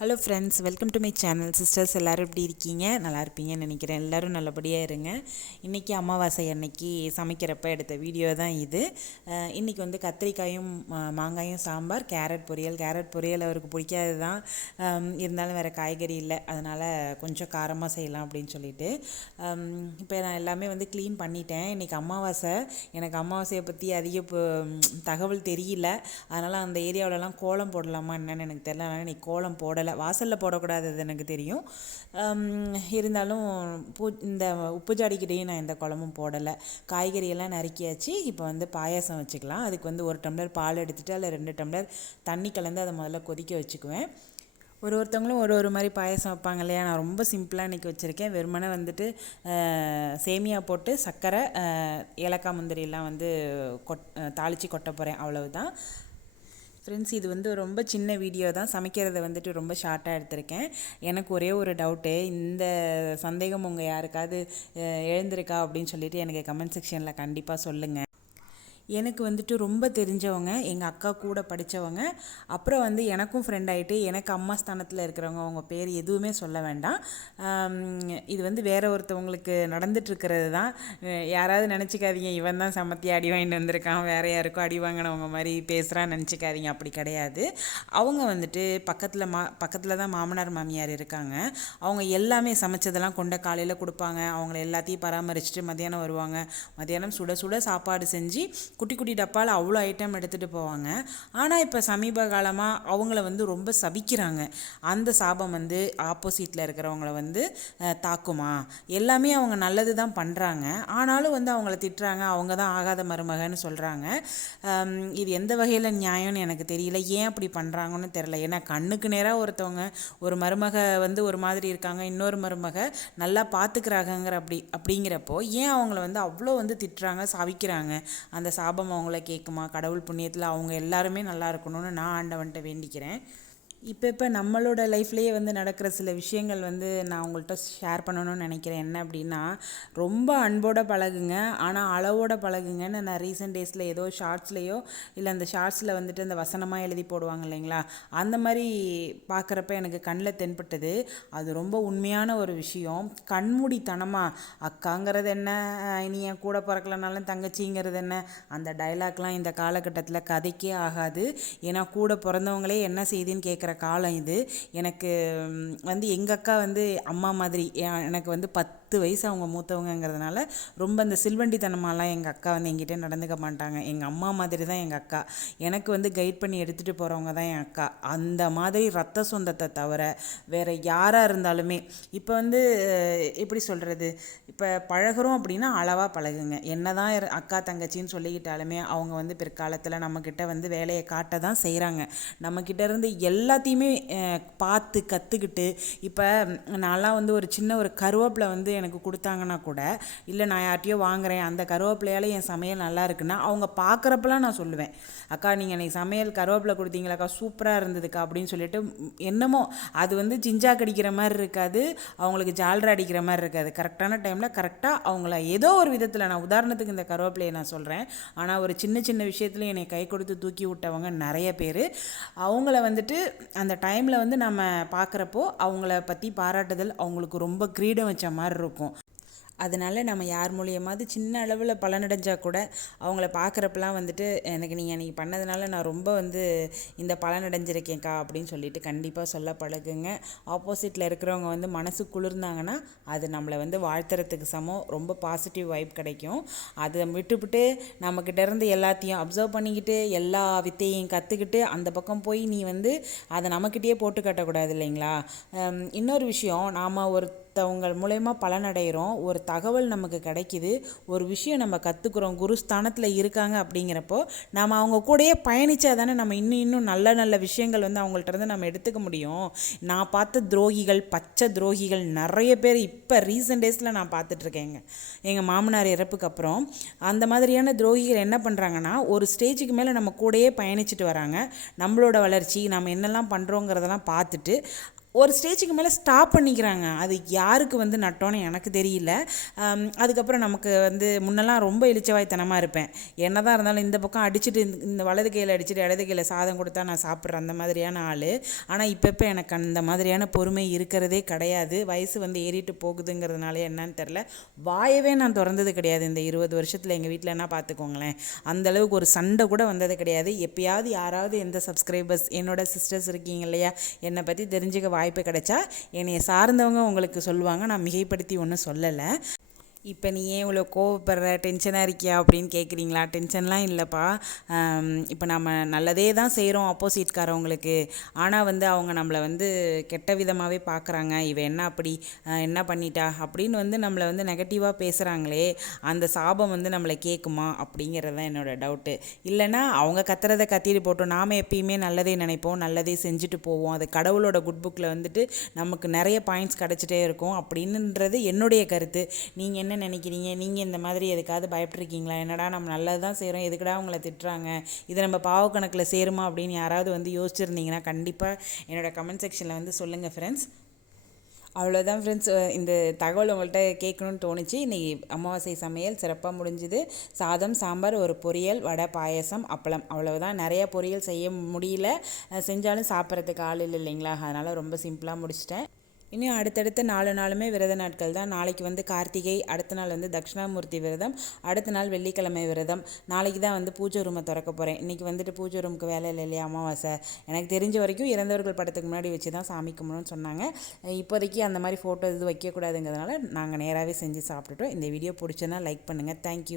Hello friends welcome to my channel sisters எல்லோரும் எப்படி இருக்கீங்க? நல்லா இருப்பீங்கன்னு நினைக்கிறேன். எல்லோரும் நல்லபடியாக இருங்க. இன்றைக்கி அமாவாசை அன்னைக்கு சமைக்கிறப்ப எடுத்த வீடியோ தான் இது. இன்றைக்கி வந்து கத்திரிக்காயும் மா- மாங்காயும் சாம்பார் கேரட் பொரியல். கேரட் பொரியல் அவருக்கு பிடிக்காது தான் இருந்தாலும் வேறு காய்கறி இல்லை. அதனால் கொஞ்சம் காரமாக செய்யலாம் அப்படின்னு சொல்லிட்டு. இப்போ நான் எல்லாமே வந்து க்ளீன் பண்ணிட்டேன். இன்றைக்கி அமாவாசை. எனக்கு அமாவாசையை பற்றி அதிக தகவல் தெரியல. அதனால் அந்த ஏரியாவிலலாம் கோலம் போடலாமா என்னென்னு எனக்கு தெரியல. அதனால் இன்னைக்கு கோலம் போடலை. வாசலில் போடக்கூடாது அது எனக்கு தெரியும். இருந்தாலும் பூ இந்த உப்பு ஜாடிக்கிட்டேயும் நான் எந்த குழம்பும் போடலை. காய்கறியெல்லாம் நறுக்கியாச்சு. இப்போ வந்து பாயாசம் வச்சுக்கலாம். அதுக்கு வந்து ஒரு டம்ளர் பால் எடுத்துகிட்டு அதில் ரெண்டு டம்ளர் தண்ணி கலந்து அதை முதல்ல கொதிக்க வச்சுக்குவேன். ஒரு ஒருத்தவங்களும் ஒரு ஒரு மாதிரி பாயசம் வைப்பாங்க இல்லையா? நான் ரொம்ப சிம்பிளாக இன்றைக்கி வச்சுருக்கேன். வெறுமனே வந்துட்டு சேமியா போட்டு சர்க்கரை ஏலக்காய் முந்திரியெல்லாம் வந்து கொட் தாளித்து கொட்ட போகிறேன் அவ்வளவுதான். ஃப்ரெண்ட்ஸ் இது வந்து ரொம்ப சின்ன வீடியோ தான். சமைக்கிறத வந்துட்டு ரொம்ப ஷார்ட்டாக எடுத்திருக்கேன். எனக்கு ஒரே ஒரு டவுட்டு இந்த சந்தேகம் உங்கள் யாருக்காவது எழுந்திருக்கா அப்படின்னு சொல்லிட்டு எனக்கு கமெண்ட் செக்ஷனில் கண்டிப்பாக சொல்லுங்கள் எனக்கு வந்துட்டு ரொம்ப தெரிஞ்சவங்க எங்கள் அக்கா கூட படித்தவங்க அப்புறம் வந்து எனக்கும் ஃப்ரெண்ட் ஆகிட்டு எனக்கு அம்மா ஸ்தானத்தில் இருக்கிறவங்க அவங்க பேர் எதுவுமே சொல்ல வேண்டாம். இது வந்து வேற ஒருத்தவங்களுக்கு நடந்துட்டுருக்கிறது தான். யாராவது நினச்சிக்காதீங்க இவன் தான் சமத்தி அடி வாங்கிட்டு வந்திருக்கான் வேற யாருக்கும் அடி வாங்கினவங்க மாதிரி பேசுகிறான்னு நினச்சிக்காதீங்க அப்படி கிடையாது. அவங்க வந்துட்டு பக்கத்தில் மா பக்கத்தில் தான் மாமனார் மாமியார் இருக்காங்க. அவங்க எல்லாமே சமைச்சதெல்லாம் கொண்ட காலையில் கொடுப்பாங்க. அவங்கள எல்லாத்தையும் பராமரிச்சுட்டு மத்தியானம் வருவாங்க. மத்தியானம் சுட சுட சாப்பாடு செஞ்சு குட்டி குட்டி டப்பாவில் அவ்வளோ ஐட்டம் எடுத்துகிட்டு போவாங்க. ஆனால் இப்போ சமீப காலமாக அவங்கள வந்து ரொம்ப சபிக்கிறாங்க. அந்த சாபம் வந்து ஆப்போசிட்டில் இருக்கிறவங்கள வந்து தாக்குமா? எல்லாமே அவங்க நல்லது தான் பண்ணுறாங்க ஆனாலும் வந்து அவங்கள திட்டுறாங்க. அவங்க தான் ஆகாத மருமகன்னு சொல்கிறாங்க இது எந்த வகையில் நியாயம்னு எனக்கு தெரியல. ஏன் அப்படி பண்ணுறாங்கன்னு தெரியல. ஏன்னா கண்ணுக்கு நேராக ஒருத்தவங்க ஒரு மருமக வந்து ஒரு மாதிரி இருக்காங்க. இன்னொரு மருமக நல்லா பார்த்துக்கிறாங்கங்கிற அப்படி அப்படிங்கிறப்போ ஏன் அவங்கள வந்து அவ்வளோ வந்து திட்டுறாங்க சவிக்கிறாங்க? அந்த சாபம் அவங்கள கேட்குமா கடவுள் புண்ணியத்தில் அவங்க எல்லாருமே நல்லா இருக்கணும்னு நான் ஆண்டவன்ட்ட வேண்டிக்கிறேன். இப்போ இப்போ நம்மளோட லைஃப்லேயே வந்து நடக்கிற சில விஷயங்கள் வந்து நான் உங்கள்கிட்ட ஷேர் பண்ணணும்னு நினைக்கிறேன். என்ன அப்படின்னா ரொம்ப அன்போட பழகுங்க. ஆனால் அளவோட பழகுங்கன்னு நான் ரீசெண்ட் டேஸில் ஏதோ ஷார்ட்ஸ்லேயோ இல்லை அந்த ஷார்ட்ஸில் வந்துட்டு அந்த வசனமாக எழுதி போடுவாங்க இல்லைங்களா? அந்த மாதிரி பார்க்குறப்ப எனக்கு கண்ணில் தென்பட்டது. அது ரொம்ப உண்மையான ஒரு விஷயம். கண்மூடித்தனமாக அக்காங்கிறது என்ன? நீ என் கூட பிறக்கலனாலும் தங்கச்சிங்கிறது என்ன? அந்த டைலாக்லாம் இந்த காலகட்டத்தில் கதைக்கே ஆகாது. ஏன்னா கூட பிறந்தவங்களே என்ன செய்தின்னு கேட்குற காலம் இது. எனக்கு வந்து எங்கள் அக்கா வந்து அம்மா மாதிரி எனக்கு வந்து பத்து பத்து வயசு அவங்க மூத்தவங்கிறதுனால ரொம்ப அந்த சில்வண்டித்தனமாலாம் எங்கள் அக்கா வந்து எங்கிட்ட நடந்துக்க மாட்டாங்க. எங்கள் அம்மா மாதிரி தான் எங்கள் அக்கா. எனக்கு வந்து கைட் பண்ணி எடுத்துகிட்டு போகிறவங்க தான் என் அக்கா. அந்த மாதிரி ரத்த சொந்தத்தை தவிர வேறு யாராக இருந்தாலுமே இப்போ வந்து எப்படி சொல்கிறது இப்போ பழகிறோம் அப்படின்னா அளவாக பழகுங்க. என்ன தான் அக்கா தங்கச்சின்னு சொல்லிக்கிட்டாலுமே அவங்க வந்து பிற்காலத்தில் நம்மக்கிட்ட வந்து வேலையை காட்ட தான் செய்கிறாங்க நம்மக்கிட்ட இருந்து எல்லாத்தையுமே பார்த்து கற்றுக்கிட்டு இப்போ நான்லாம் வந்து ஒரு சின்ன ஒரு கருவேப்பில் வந்து எனக்கு கொடுத்தாங்கன்னா கூட இல்லை நான் யார்ட்டையோ வாங்குறேன். அந்த கருவேப்பிலையால் என் சமையல் நல்லா இருக்குன்னா அவங்க பார்க்குறப்பெல்லாம் நான் சொல்லுவேன். அக்கா நீங்கள் இன்னைக்கு சமையல் கருவேப்பிலை கொடுத்தீங்களாக்கா? சூப்பராக இருந்ததுக்கா? அப்படின்னு சொல்லிட்டு என்னமோ அது வந்து ஜிஞ்சா கடிக்கிற மாதிரி இருக்காது. அவங்களுக்கு ஜால்ரா அடிக்கிற மாதிரி இருக்காது. கரெக்டான டைமில் கரெக்டாக அவங்கள ஏதோ ஒரு விதத்தில் நான் உதாரணத்துக்கு இந்த கருவேப்பிலையை நான் சொல்கிறேன் ஆனால் ஒரு சின்ன சின்ன விஷயத்துல என்னை கை கொடுத்து தூக்கி விட்டவங்க நிறைய பேர். அவங்கள வந்துட்டு அந்த டைமில் வந்து நம்ம பார்க்குறப்போ அவங்கள பற்றி பாராட்டுதல் அவங்களுக்கு ரொம்ப கிரீடம் வச்ச மாதிரி இருக்கும். இருக்கும். அதனால நம்ம யார் மூலியமாவது சின்ன அளவில் பலனடைஞ்சா கூட அவங்கள பார்க்குறப்பெல்லாம் வந்துட்டு எனக்கு நீங்கள் அன்றைக்கி பண்ணதுனால நான் ரொம்ப வந்து இந்த பலனடைஞ்சிருக்கேன்க்கா அப்படின்னு சொல்லிட்டு கண்டிப்பாக சொல்ல பழகுங்க. ஆப்போசிட்டில் இருக்கிறவங்க வந்து மனசு குளிர்ந்தாங்கன்னா அது நம்மளை வந்து வாழ்த்துறதுக்கு சமம். ரொம்ப பாசிட்டிவ் வைப் கிடைக்கும். அதை விட்டுவிட்டு நம்மக்கிட்ட இருந்து எல்லாத்தையும் அப்சர்வ் பண்ணிக்கிட்டு எல்லா வித்தையும் கற்றுக்கிட்டு அந்த பக்கம் போய் நீ வந்து அதை நம்மக்கிட்டேயே போட்டு கட்டக்கூடாது இல்லைங்களா? இன்னொரு விஷயம் நாம் மற்றவங்க மூலயமா பலனடைகிறோம். ஒரு தகவல் நமக்கு கிடைக்கிது. ஒரு விஷயம் நம்ம கற்றுக்குறோம் குருஸ்தானத்தில் இருக்காங்க அப்படிங்கிறப்போ நாம் அவங்க கூடயே பயணித்தா தானே நம்ம இன்னும் இன்னும் நல்ல நல்ல விஷயங்கள் வந்து அவங்கள்ட்ட இருந்து நம்ம எடுத்துக்க முடியும். நான் பார்த்த துரோகிகள் பச்சை துரோகிகள் நிறைய பேர் இப்போ ரீசெண்ட் டேஸில் நான் பார்த்துட்ருக்கேங்க எங்கள் மாமனார் இறப்புக்கு அப்புறம் அந்த மாதிரியான துரோகிகள் என்ன பண்ணுறாங்கன்னா ஒரு ஸ்டேஜுக்கு மேலே நம்ம கூடயே பயணிச்சுட்டு வராங்க. நம்மளோட வளர்ச்சி நம்ம என்னெல்லாம் பண்ணுறோங்கிறதெல்லாம் பார்த்துட்டு ஒரு ஸ்டேஜுக்கு மேலே ஸ்டாப் பண்ணிக்கிறாங்க. அது யாருக்கு வந்து நட்டோன்னு எனக்கு தெரியல. அதுக்கப்புறம் நமக்கு வந்து முன்னெல்லாம் ரொம்ப இழிச்சவாய்த்தனமாக இருப்பேன். என்ன தான் இருந்தாலும் இந்த பக்கம் அடிச்சுட்டு இந்த- வலது கையில் அடிச்சுட்டு இடது கையில் சாதம் கொடுத்தா நான் சாப்பிட்றேன் அந்த மாதிரியான ஆள். ஆனால் இப்போ இப்போ எனக்கு அந்த மாதிரியான பொறுமை இருக்கிறதே கிடையாது. வயசு வந்து ஏறிட்டு போகுதுங்கிறதுனால என்னன்னு தெரில வாயவே நான் திறந்தது கிடையாது. இந்த இருபது வருஷத்தில் எங்கள் வீட்டில் என்ன பார்த்துக்கோங்களேன். அந்த அளவுக்கு ஒரு சண்டை கூட வந்தது கிடையாது. எப்பயாவது யாராவது எந்த சப்ஸ்கிரைபர்ஸ் என்னோட சிஸ்டர்ஸ் இருக்கீங்க இல்லையா? என்னை பற்றி தெரிஞ்சுக்க வாய்ப்பு கிடைச்சா என்னைய சார்ந்தவங்க உங்களுக்கு சொல்லுவாங்க. நான் மிகைப்படுத்தி ஒன்றும் சொல்லலை. இப்போ நீ ஏன் இவ்வளோ கோவப்படுற? டென்ஷனாக இருக்கியா? அப்படின்னு கேட்குறீங்களா டென்ஷன்லாம் இல்லைப்பா. இப்போ நம்ம நல்லதே தான் செய்கிறோம் ஆப்போசிட்காரவங்களுக்கு ஆனால் வந்து அவங்க நம்மளை வந்து கெட்ட விதமாகவே பார்க்குறாங்க இவன் என்ன அப்படி? என்ன பண்ணிட்டா? அப்படின்னு வந்து நம்மளை வந்து நெகட்டிவாக பேசுகிறாங்களே அந்த சாபம் வந்து நம்மளை கேட்குமா அப்படிங்கிறது தான் என்னோட டவுட்டு இல்லைன்னா அவங்க கத்துறதை கத்திட்டு போட்டோம். நாம் எப்பயுமே நல்லதே நினைப்போம். நல்லதே செஞ்சுட்டு போவோம். அது கடவுளோட குட் புக்கில் வந்துட்டு நமக்கு நிறைய பாயிண்ட்ஸ் கிடச்சிட்டே இருக்கும். அப்படின்றது என்னுடைய கருத்து. நீங்கள் என்ன நினைக்கிறீங்க? நீங்கள் இந்த மாதிரி எதுக்காவது பயப்பட்டிருக்கீங்களா? என்னடா நம்ம நல்லது தான் செய்கிறோம் எதுக்கடா உங்களை திட்டுறாங்க? இது நம்ம பாவக்கணக்கில் சேருமா அப்படின்னு யாராவது வந்து யோசிச்சிருந்தீங்கன்னா கண்டிப்பாக என்னோடய கமெண்ட் செக்ஷனில் வந்து சொல்லுங்கள் ஃப்ரெண்ட்ஸ் அவ்வளோதான் ஃப்ரெண்ட்ஸ் இந்த தகவல் உங்கள்கிட்ட கேட்கணும்னு தோணுச்சு. இன்றைக்கி அமாவாசை சமையல் சிறப்பாக முடிஞ்சுது. சாதம் சாம்பார் ஒரு பொரியல் வடை பாயசம் அப்பளம். அவ்வளோதான் நிறைய பொரியல் செய்ய முடியல. செஞ்சாலும் சாப்பிட்றதுக்கு ஆள் இல்லை இல்லைங்களா? அதனால் ரொம்ப சிம்பிளாக முடிச்சிட்டேன். இன்னும் அடுத்தடுத்த நாலு நாளுமே விரத நாட்கள் தான். நாளைக்கு வந்து கார்த்திகை அடுத்த நாள் வந்து தட்சிணாமூர்த்தி விரதம் அடுத்த நாள் வெள்ளிக்கிழமை விரதம். நாளைக்கு தான் வந்து பூஜை ரூமை திறக்க போகிறேன் இன்றைக்கி வந்துட்டு பூஜை ரூமுக்கு வேலை இல்லை இல்லையா அமாவாசை. எனக்கு தெரிஞ்ச வரைக்கும் இறந்தவர்கள் படத்துக்கு முன்னாடி வச்சு தான் சாமி கும்பிடணும்னு சொன்னாங்க. இப்போதைக்கு அந்த மாதிரி ஃபோட்டோ இது வைக்கக்கூடாதுங்கிறதுனால நாங்கள் நேராகவே செஞ்சு சாப்பிட்டுட்டோம். இந்த வீடியோ பிடிச்சதுன்னா லைக் பண்ணுங்கள் தேங்க்யூ